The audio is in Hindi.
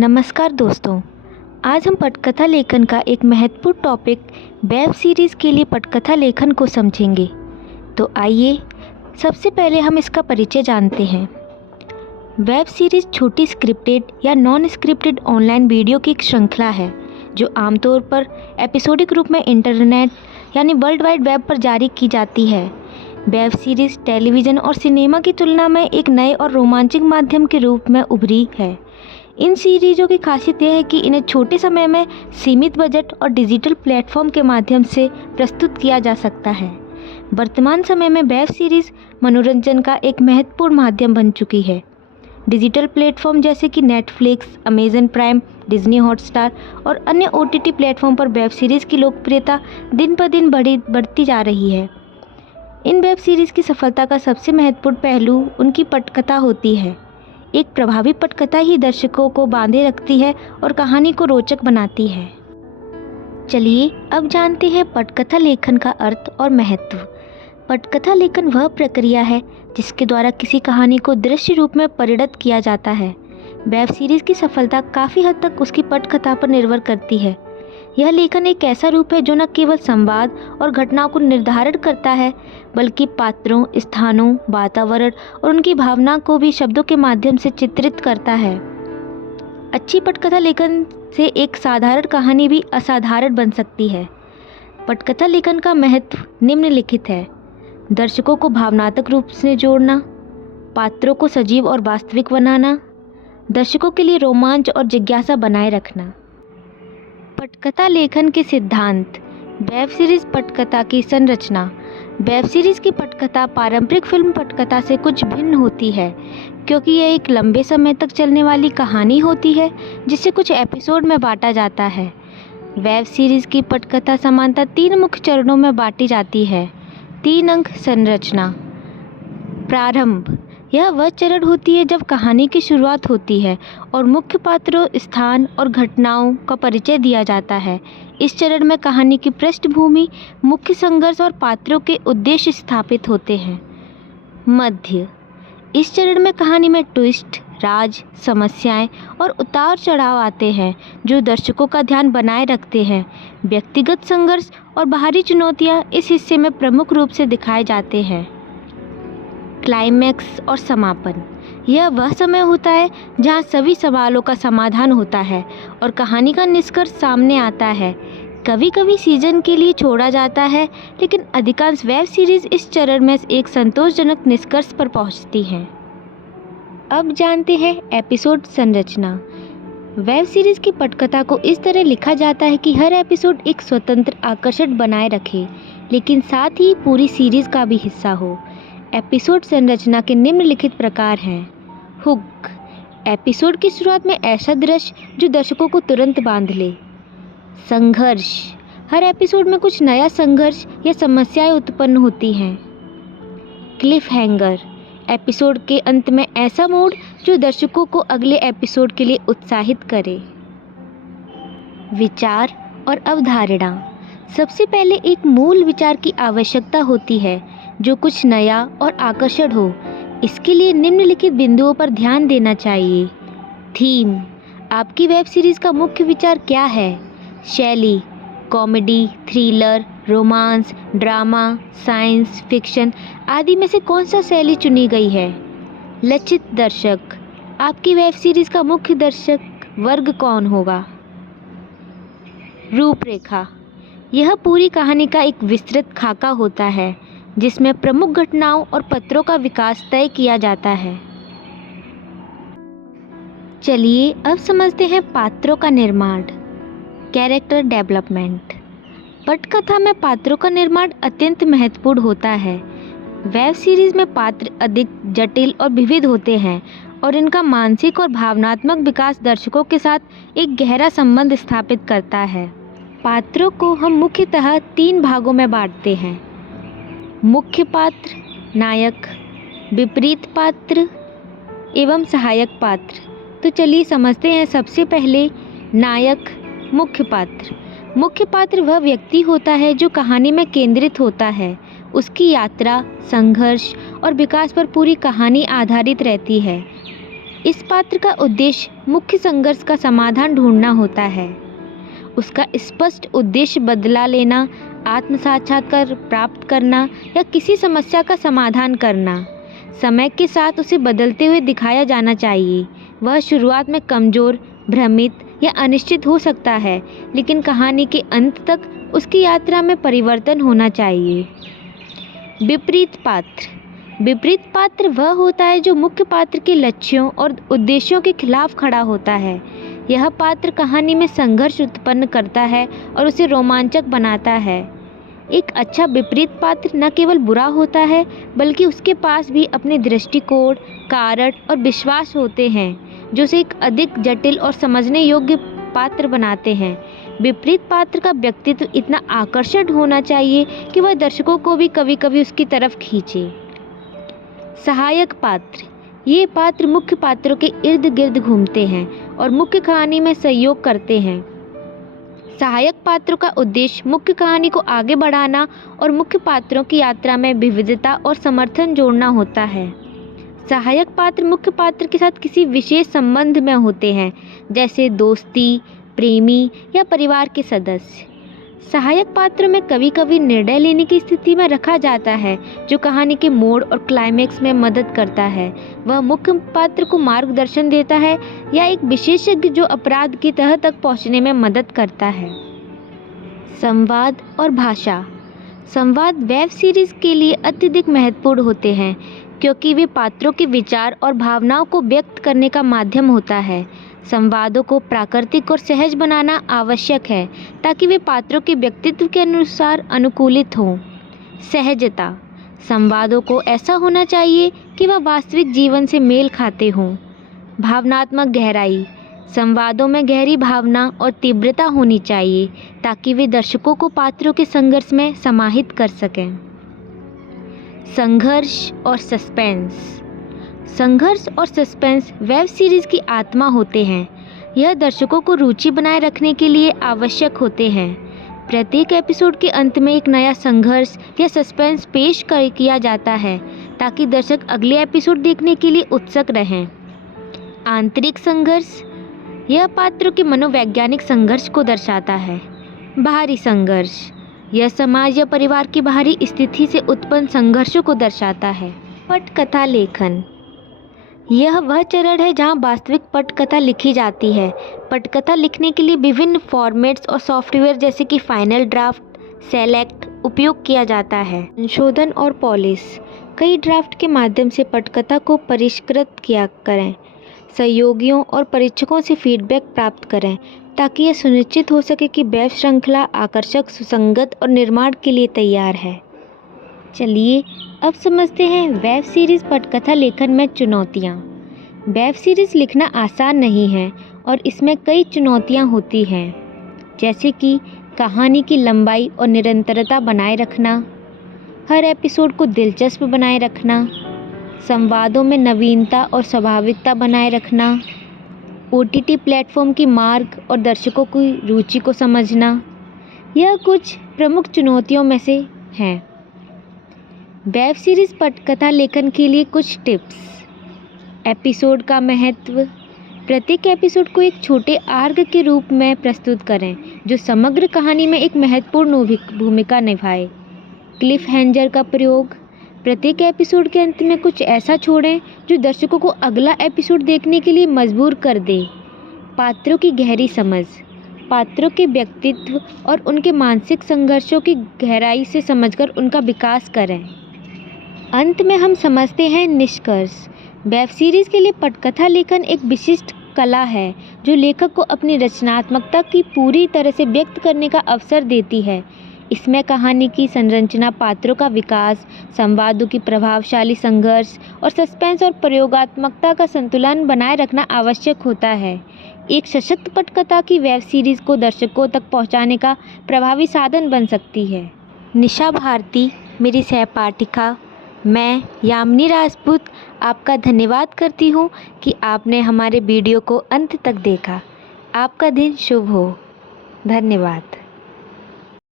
नमस्कार दोस्तों। आज हम पटकथा लेखन का एक महत्वपूर्ण टॉपिक वेब सीरीज़ के लिए पटकथा लेखन को समझेंगे। तो आइए सबसे पहले हम इसका परिचय जानते हैं। वेब सीरीज़ छोटी स्क्रिप्टेड या नॉन स्क्रिप्टेड ऑनलाइन वीडियो की एक श्रृंखला है जो आमतौर पर एपिसोडिक रूप में इंटरनेट यानी वर्ल्ड वाइड वेब पर जारी की जाती है। वेब सीरीज़ टेलीविज़न और सिनेमा की तुलना में एक नए और रोमांचक माध्यम के रूप में उभरी है। इन सीरीज़ों की खासियत यह है कि इन्हें छोटे समय में सीमित बजट और डिजिटल प्लेटफॉर्म के माध्यम से प्रस्तुत किया जा सकता है। वर्तमान समय में वेब सीरीज़ मनोरंजन का एक महत्वपूर्ण माध्यम बन चुकी है। डिजिटल प्लेटफॉर्म जैसे कि Netflix, Amazon prime, Disney Hotstar और अन्य OTT प्लेटफॉर्म पर वेब सीरीज़ की लोकप्रियता दिन पर दिन बढ़ती जा रही है। इन वेब सीरीज़ की सफलता का सबसे महत्वपूर्ण पहलू उनकी पटकथा होती है। एक प्रभावी पटकथा ही दर्शकों को बांधे रखती है और कहानी को रोचक बनाती है। चलिए अब जानते हैं पटकथा लेखन का अर्थ और महत्व। पटकथा लेखन वह प्रक्रिया है जिसके द्वारा किसी कहानी को दृश्य रूप में परिणत किया जाता है। वेब सीरीज़ की सफलता काफ़ी हद तक उसकी पटकथा पर निर्भर करती है। यह लेखन एक ऐसा रूप है जो न केवल संवाद और घटनाओं को निर्धारित करता है बल्कि पात्रों, स्थानों, वातावरण और उनकी भावना को भी शब्दों के माध्यम से चित्रित करता है। अच्छी पटकथा लेखन से एक साधारण कहानी भी असाधारण बन सकती है। पटकथा लेखन का महत्व निम्नलिखित है: दर्शकों को भावनात्मक रूप से जोड़ना, पात्रों को सजीव और वास्तविक बनाना, दर्शकों के लिए रोमांच और जिज्ञासा बनाए रखना। पटकथा लेखन के सिद्धांत। वेब सीरीज़ पटकथा की संरचना। वेब सीरीज़ की पटकथा पारंपरिक फिल्म पटकथा से कुछ भिन्न होती है क्योंकि यह एक लंबे समय तक चलने वाली कहानी होती है जिसे कुछ एपिसोड में बांटा जाता है। वेब सीरीज़ की पटकथा सामान्यतः 3 मुख्य चरणों में बांटी जाती है। 3 अंक संरचना। प्रारंभ। यह वह चरण होती है जब कहानी की शुरुआत होती है और मुख्य पात्रों, स्थान और घटनाओं का परिचय दिया जाता है। इस चरण में कहानी की पृष्ठभूमि, मुख्य संघर्ष और पात्रों के उद्देश्य स्थापित होते हैं। मध्य। इस चरण में कहानी में ट्विस्ट, राज, समस्याएं और उतार चढ़ाव आते हैं जो दर्शकों का ध्यान बनाए रखते हैं। व्यक्तिगत संघर्ष और बाहरी चुनौतियां इस हिस्से में प्रमुख रूप से दिखाए जाते हैं। क्लाइमैक्स और समापन। यह वह समय होता है जहां सभी सवालों का समाधान होता है और कहानी का निष्कर्ष सामने आता है। कभी कभी सीजन के लिए छोड़ा जाता है, लेकिन अधिकांश वेब सीरीज़ इस चरण में एक संतोषजनक निष्कर्ष पर पहुंचती हैं। अब जानते हैं एपिसोड संरचना। वेब सीरीज़ की पटकथा को इस तरह लिखा जाता है कि हर एपिसोड एक स्वतंत्र आकर्षण बनाए रखे, लेकिन साथ ही पूरी सीरीज़ का भी हिस्सा हो। एपिसोड संरचना के निम्नलिखित प्रकार हैं। हुक। एपिसोड की शुरुआत में ऐसा दृश्य जो दर्शकों को तुरंत बांध ले। संघर्ष। हर एपिसोड में कुछ नया संघर्ष या समस्याएं उत्पन्न होती हैं। Cliff hanger. एपिसोड के अंत में ऐसा मोड़ जो दर्शकों को अगले एपिसोड के लिए उत्साहित करे। विचार और अवधारणा। सबसे पहले एक मूल विचार की आवश्यकता होती है जो कुछ नया और आकर्षक हो। इसके लिए निम्नलिखित बिंदुओं पर ध्यान देना चाहिए। थीम। आपकी वेब सीरीज़ का मुख्य विचार क्या है? शैली। Comedy, thriller, romance, drama, science fiction आदि में से कौन सा शैली चुनी गई है? लक्षित दर्शक। आपकी वेब सीरीज़ का मुख्य दर्शक वर्ग कौन होगा? रूपरेखा। यह पूरी कहानी का एक विस्तृत खाका होता है जिसमें प्रमुख घटनाओं और पात्रों का विकास तय किया जाता है। चलिए अब समझते हैं पात्रों का निर्माण। Character development. पटकथा में पात्रों का निर्माण अत्यंत महत्वपूर्ण होता है। वेब सीरीज़ में पात्र अधिक जटिल और विविध होते हैं और इनका मानसिक और भावनात्मक विकास दर्शकों के साथ एक गहरा संबंध स्थापित करता है। पात्रों को हम मुख्यतः 3 भागों में बांटते हैं: मुख्य पात्र, नायक, विपरीत पात्र एवं सहायक पात्र। तो चलिए समझते हैं। सबसे पहले नायक, मुख्य पात्र। मुख्य पात्र वह व्यक्ति होता है जो कहानी में केंद्रित होता है। उसकी यात्रा, संघर्ष और विकास पर पूरी कहानी आधारित रहती है। इस पात्र का उद्देश्य मुख्य संघर्ष का समाधान ढूंढना होता है। उसका स्पष्ट उद्देश्य बदला लेना, आत्म साक्षात्कार प्राप्त करना या किसी समस्या का समाधान करना। समय के साथ उसे बदलते हुए दिखाया जाना चाहिए। वह शुरुआत में कमज़ोर, भ्रमित या अनिश्चित हो सकता है, लेकिन कहानी के अंत तक उसकी यात्रा में परिवर्तन होना चाहिए। विपरीत पात्र। विपरीत पात्र वह होता है जो मुख्य पात्र के लक्ष्यों और उद्देश्यों के खिलाफ खड़ा होता है। यह पात्र कहानी में संघर्ष उत्पन्न करता है और उसे रोमांचक बनाता है। एक अच्छा विपरीत पात्र न केवल बुरा होता है, बल्कि उसके पास भी अपने दृष्टिकोण, कारण और विश्वास होते हैं जो उसे एक अधिक जटिल और समझने योग्य पात्र बनाते हैं। विपरीत पात्र का व्यक्तित्व इतना आकर्षक होना चाहिए कि वह दर्शकों को भी कभी कभी उसकी तरफ खींचे। सहायक पात्र। ये पात्र मुख्य पात्रों के इर्द गिर्द घूमते हैं और मुख्य कहानी में सहयोग करते हैं। सहायक पात्रों का उद्देश्य मुख्य कहानी को आगे बढ़ाना और मुख्य पात्रों की यात्रा में विविधता और समर्थन जोड़ना होता है। सहायक पात्र मुख्य पात्र के साथ किसी विशेष संबंध में होते हैं, जैसे दोस्ती, प्रेमी या परिवार के सदस्य। सहायक पात्र में कभी कभी निर्णय लेने की स्थिति में रखा जाता है, जो कहानी के मोड़ और क्लाइमेक्स में मदद करता है। वह मुख्य पात्र को मार्गदर्शन देता है या एक विशेषज्ञ जो अपराध की तह तक पहुंचने में मदद करता है। संवाद और भाषा। संवाद वेब सीरीज के लिए अत्यधिक महत्वपूर्ण होते हैं, क्योंकि वे पात्रों के विचार और भावनाओं को व्यक्त करने का माध्यम होता है। संवादों को प्राकृतिक और सहज बनाना आवश्यक है, ताकि वे पात्रों के व्यक्तित्व के अनुसार अनुकूलित हों। सहजता। संवादों को ऐसा होना चाहिए कि वह वास्तविक जीवन से मेल खाते हों। भावनात्मक गहराई। संवादों में गहरी भावना और तीव्रता होनी चाहिए, ताकि वे दर्शकों को पात्रों के संघर्ष में समाहित कर सकें। संघर्ष और सस्पेंस। संघर्ष और सस्पेंस वेब सीरीज की आत्मा होते हैं। यह दर्शकों को रुचि बनाए रखने के लिए आवश्यक होते हैं। प्रत्येक एपिसोड के अंत में एक नया संघर्ष या सस्पेंस पेश किया जाता है, ताकि दर्शक अगले एपिसोड देखने के लिए उत्सुक रहें। आंतरिक संघर्ष। यह पात्रों के मनोवैज्ञानिक संघर्ष को दर्शाता है। बाहरी संघर्ष। यह समाज या परिवार की बाहरी स्थिति से उत्पन्न संघर्षों को दर्शाता है। पटकथा लेखन। यह वह चरण है जहां वास्तविक पटकथा लिखी जाती है। पटकथा लिखने के लिए विभिन्न फॉर्मेट्स और सॉफ्टवेयर जैसे कि फाइनल ड्राफ्ट, सेलेक्ट उपयोग किया जाता है। संशोधन और पॉलिश। कई ड्राफ्ट के माध्यम से पटकथा को परिष्कृत किया करें। सहयोगियों और परीक्षकों से फीडबैक प्राप्त करें, ताकि यह सुनिश्चित हो सके कि वेब श्रृंखला आकर्षक, सुसंगत और निर्माण के लिए तैयार है। चलिए अब समझते हैं वेब सीरीज़ पटकथा लेखन में चुनौतियाँ। वेब सीरीज़ लिखना आसान नहीं है और इसमें कई चुनौतियाँ होती हैं, जैसे कि कहानी की लंबाई और निरंतरता बनाए रखना, हर एपिसोड को दिलचस्प बनाए रखना, संवादों में नवीनता और स्वाभाविकता बनाए रखना, OTT प्लेटफॉर्म की मार्ग और दर्शकों की रुचि को समझना। यह कुछ प्रमुख चुनौतियों में से हैं। वेब सीरीज़ पटकथा लेखन के लिए कुछ टिप्स। एपिसोड का महत्व। प्रत्येक एपिसोड को एक छोटे आर्क के रूप में प्रस्तुत करें, जो समग्र कहानी में एक महत्वपूर्ण भूमिका निभाए। क्लिफ हैंगर का प्रयोग। प्रत्येक एपिसोड के अंत में कुछ ऐसा छोड़ें जो दर्शकों को अगला एपिसोड देखने के लिए मजबूर कर दे। पात्रों की गहरी समझ। पात्रों के व्यक्तित्व और उनके मानसिक संघर्षों की गहराई से समझकर उनका विकास करें। अंत में हम समझते हैं निष्कर्ष। वेब सीरीज़ के लिए पटकथा लेखन एक विशिष्ट कला है, जो लेखक को अपनी रचनात्मकता की पूरी तरह से व्यक्त करने का अवसर देती है। इसमें कहानी की संरचना, पात्रों का विकास, संवादों की प्रभावशाली संघर्ष और सस्पेंस और प्रयोगात्मकता का संतुलन बनाए रखना आवश्यक होता है। एक सशक्त पटकथा की वेब सीरीज़ को दर्शकों तक पहुंचाने का प्रभावी साधन बन सकती है। निशा भारती मेरी सहपाठिका, मैं यामिनी राजपूत आपका धन्यवाद करती हूँ कि आपने हमारे वीडियो को अंत तक देखा। आपका दिन शुभ हो। धन्यवाद।